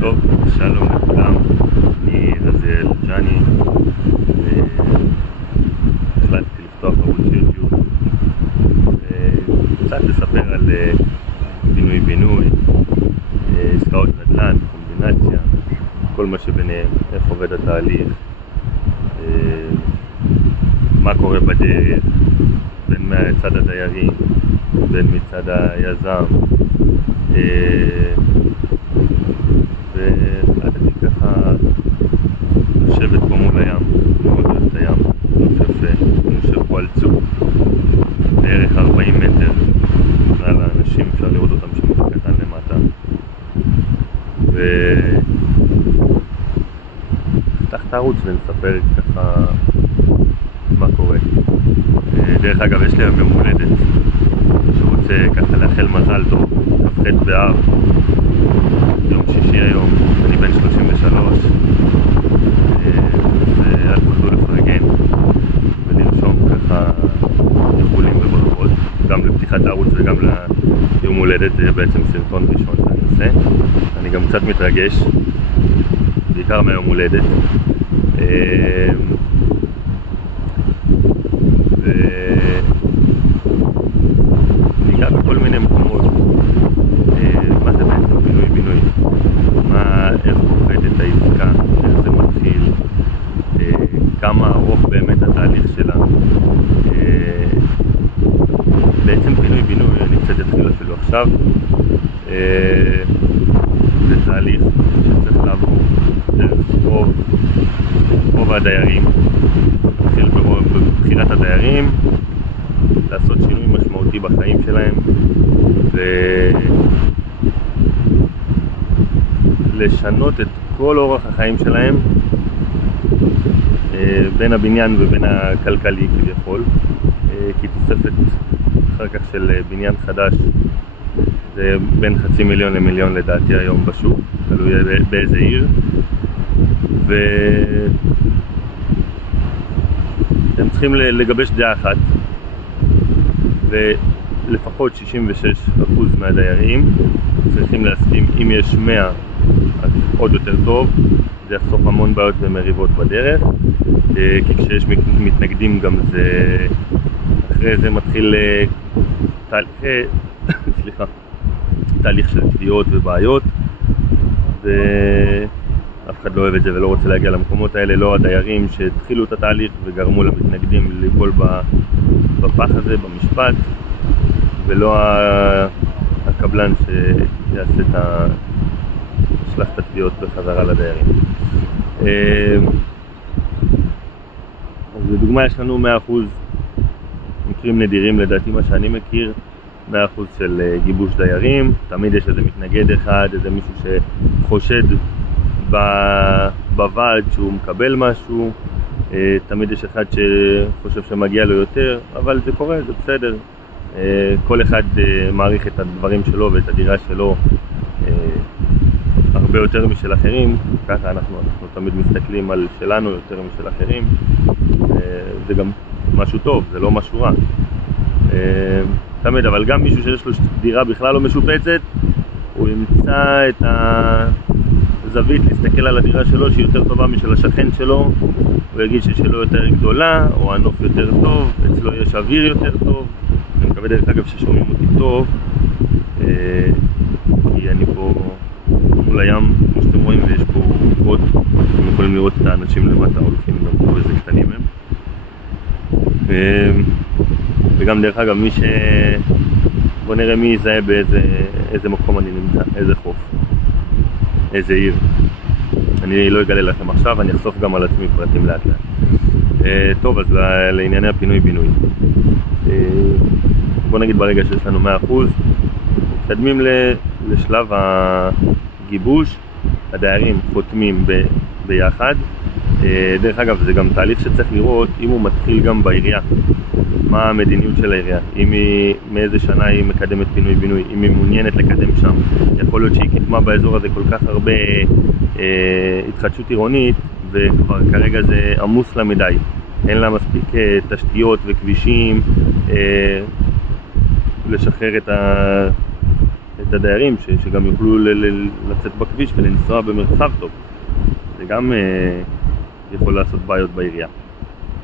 טוב, שלום לכולם, אני רזיאל ג'אני. החלטתי לפתוח ערוץ יוטיוב קצת לספר על בינוי, עסקאות נדל"ן, קומבינציה, כל מה שביניהם, איך עובד התהליך, מה קורה בדרך, בין מצד הדיירים, בין מצד היזם, והחלטתי ככה לשבת פה מול הים, מאוד אוהב את הים, אני יושב פה על צוק, בערך 40 מטר מעל האנשים, אפשר לראות אותם שם בקטן למטה, ונפתח את הערוץ ונספר ככה מה קורה. דרך אגב, יש לי היום יום הולדת שרוצה ככה לאחל מזל טוב, כ"ח באב, יום שישי היום, אני בן 33, ואל תפחדו לפרגן ולרשום ככה איחולים וברכות, גם לפתיחת הערוץ וגם ליום הולדת. זה בעצם סרטון ראשון שאני עושה, אני גם קצת מתרגש, בעיקר מהיום הולדת. ניגע בכל מיני מקומות, מה זה בעצם בינוי, איך עובדת העסקה, איך זה מתחיל, כמה ארוך באמת התהליך שלנו. בעצם בינוי, אני קצת אתחיל אפילו עכשיו, זה תהליך שצריך לעבור דרך רוב הדיירים. נתחיל בבחירת הדיירים, לעשות שינוי משמעותי בחיים שלהם ולשנות את כל אורח החיים שלהם, בין הבניין ובין הכלכלי כביכול, כי תוספת אחר כך של בניין חדש זה בין 500,000 ל1,000,000 לדעתי היום בשוק, תלוי באיזה עיר. אתם צריכים לגבש דעה אחת, ולפחות 66% מהדיירים צריכים להסכים. אם יש 100 אז עוד יותר טוב, זה יחסוך המון בעיות ומריבות בדרך, כי כשיש מתנגדים גם זה אחרי זה מתחיל תהליך של תביעות ובעיות, אף אחד לא אוהב את זה ולא רוצה להגיע למקומות האלה, לא הדיירים שהתחילו את התהליך וגרמו למתנגדים ליפול בפח הזה, במשפט, ולא הקבלן שיעשה ישלח את התביעות בחזרה לדיירים. אז לדוגמה יש לנו 100%, מקרים נדירים לדעתי מה שאני מכיר, 100% של גיבוש דיירים. תמיד יש איזה מתנגד אחד, איזה מישהו שחושד בוועד שהוא מקבל משהו, תמיד יש אחד שחושב שמגיע לו יותר, אבל זה קורה, זה בסדר. כל אחד מעריך את הדברים שלו ואת הדירה שלו הרבה יותר משל אחרים, ככה אנחנו תמיד מסתכלים על שלנו יותר משל אחרים. זה גם משהו טוב, זה לא משהו רע תמיד, אבל גם מישהו שיש לו דירה בכלל לא משופצת, הוא ימצא את הזווית להסתכל על הדירה שלו שהיא יותר טובה משל השכן שלו, הוא יגיד ששלו יותר גדולה או הנוף יותר טוב, אצלו יש אוויר יותר טוב. אני מקווה דרך אגב ששומעים אותי טוב, כי אני פה מול הים כמו שאתם רואים, ויש פה עוד, אתם יכולים לראות את האנשים למטה הולכים גם פה איזה קטנים הם. וגם דרך אגב בוא נראה מי יזהה באיזה מקום אני נמצא, איזה חוף, איזה עיר. אני לא אגלה לכם עכשיו, אני אחשוף גם על עצמי פרטים לאט לאט. טוב, אז לענייני הפינוי בינוי, בוא נגיד ברגע שיש לנו 100%, מתקדמים לשלב הגיבוש. הדיירים חותמים ביחד. דרך אגב, זה גם תהליך שצריך לראות אם הוא מתחיל גם בעירייה, מה המדיניות של העירייה, אם היא מאיזה שנה היא מקדמת פינוי בינוי, אם היא מעוניינת לקדם שם. יכול להיות שהיא קידמה באזור הזה כל כך הרבה התחדשות עירונית וכבר כרגע זה עמוס לה מדי, אין לה מספיק תשתיות וכבישים לשחרר את את הדיירים שגם יוכלו לצאת בכביש ולנסוע במרחב טוב. זה גם יכול לעשות בעיות בעירייה,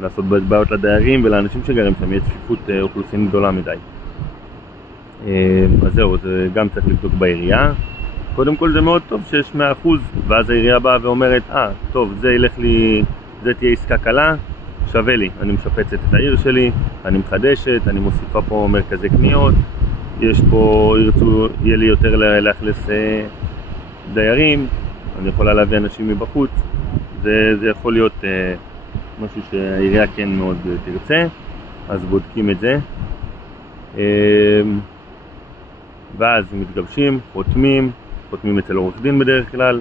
לעשות בעיות לדיירים ולאנשים שגרים שם, יהיה צפיפות אוכלוסין גדולה מדי. אז זהו, זה גם צריך לבדוק בעירייה. קודם כל זה מאוד טוב שיש 100%, ואז העירייה באה ואומרת, טוב, זה ילך לי, זה תהיה עסקה קלה, שווה לי, אני משפצת את העיר שלי, אני מחדשת, אני מוסיפה פה מרכזי קניות, יש פה, יהיה לי יותר להכניס דיירים, אני יכולה להביא אנשים מבחוץ, זה יכול להיות משהו שהעירייה כן מאוד תרצה, אז בודקים את זה. ואז מתגבשים, חותמים אצל עורך דין בדרך כלל.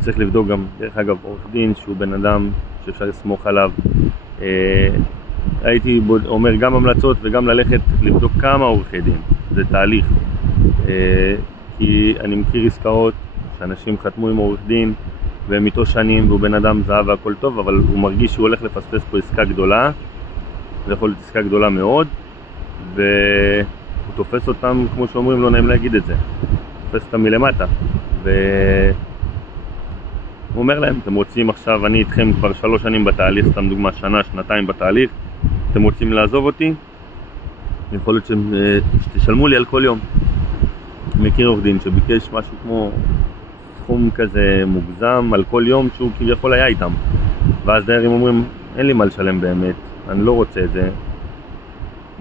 צריך לבדוק גם, דרך אגב, עורך דין שהוא בן אדם שאפשר לסמוך עליו. הייתי אומר גם המלצות וגם ללכת לבדוק כמה עורכי דין, זה תהליך. כי אני מכיר עסקאות שאנשים חתמו עם עורך דין והם איתו שנים והוא בן אדם זהב והכל טוב, אבל הוא מרגיש שהוא הולך לפספס פה עסקה גדולה, זה יכול להיות עסקה גדולה מאוד, והוא תופס אותם, כמו שאומרים, לא נעים להגיד את זה, תופס אותם מלמטה, והוא אומר להם, אתם רוצים עכשיו, אני איתכם כבר 3 שנים בתהליך, סתם דוגמה, שנה, שנתיים בתהליך, אתם רוצים לעזוב אותי? יכול להיות שתשלמו לי על כל יום. מכיר עורך דין שביקש משהו כמו סכום כזה מוגזם על כל יום שהוא כביכול היה איתם, ואז דיירים אומרים, אין לי מה לשלם באמת, אני לא רוצה את זה,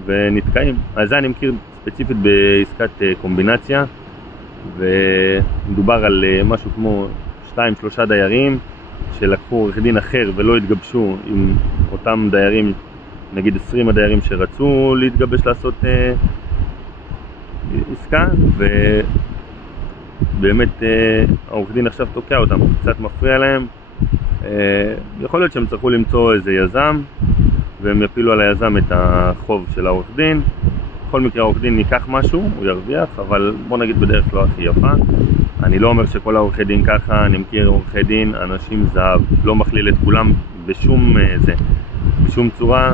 ונתקעים. אז זה אני מכיר ספציפית בעסקת קומבינציה, ומדובר על משהו כמו 2-3 דיירים שלקחו עורך דין אחר ולא התגבשו עם אותם דיירים, נגיד 20 הדיירים שרצו להתגבש לעשות עסקה, ובאמת העורך דין עכשיו תוקע אותם, קצת מפריע להם. יכול להיות שהם צריכו למצוא איזה יזם והם יפילו על היזם את החוב של העורך דין. בכל מקרה העורך דין ייקח משהו, הוא ירוויח, אבל בוא נגיד בדרך לא הכי יפה. אני לא אומר שכל העורכי דין ככה, אני מכיר עורכי דין, אנשים זהב, לא מכליל את כולם בשום צורה.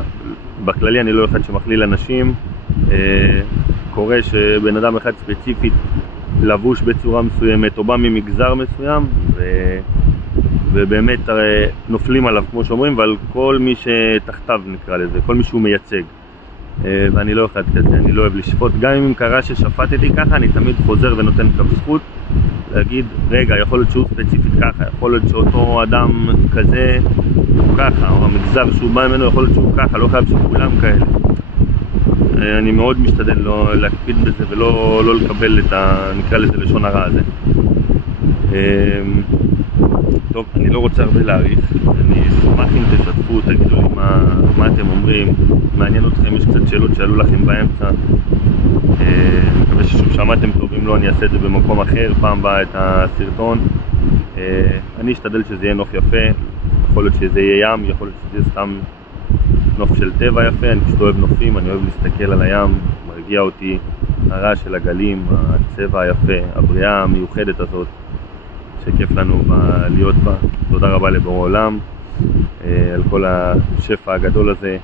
בכללי אני לא אחד שמכליל אנשים. קורה שבן אדם אחד ספציפית לבוש בצורה מסוימת או בא ממגזר מסוים, ובאמת נופלים עליו כמו שאומרים, ועל כל מי שתחתיו נקרא לזה, כל מי שהוא מייצג. ואני לא אחד כזה, אני לא אוהב לשפוט. גם אם קרה ששפטתי ככה, אני תמיד חוזר ונותן את הזכות להגיד, רגע, יכול להיות שהוא ספציפית ככה, יכול להיות שאותו אדם כזה הוא ככה, או המגזר שהוא בא ממנו יכול להיות שהוא ככה, לא חייב שכולם כאלה. אני מאוד משתדל לא להקפיד בזה ולא לקבל את נקרא לזה לשון הרע הזה. טוב, אני לא רוצה הרבה להאריך, אני אשמח אם תשתפו, תגידו לי מה אתם אומרים, מעניין אתכם, יש קצת שאלות שעלו לכם באמצע. אני מקווה ששוב שמעתם טוב, אם לא אני אעשה את זה במקום אחר, פעם הבאה את הסרטון. אני אשתדל שזה יהיה נוף יפה, יכול להיות שזה יהיה ים, יכול להיות שזה יהיה סתם נוף של טבע יפה. אני פשוט אוהב נופים, אני אוהב להסתכל על הים, מרגיע אותי הרעש של הגלים, הצבע היפה, הבריאה המיוחדת הזאת שכיף לנו להיות בה. תודה רבה לבורא עולם על כל השפע הגדול הזה.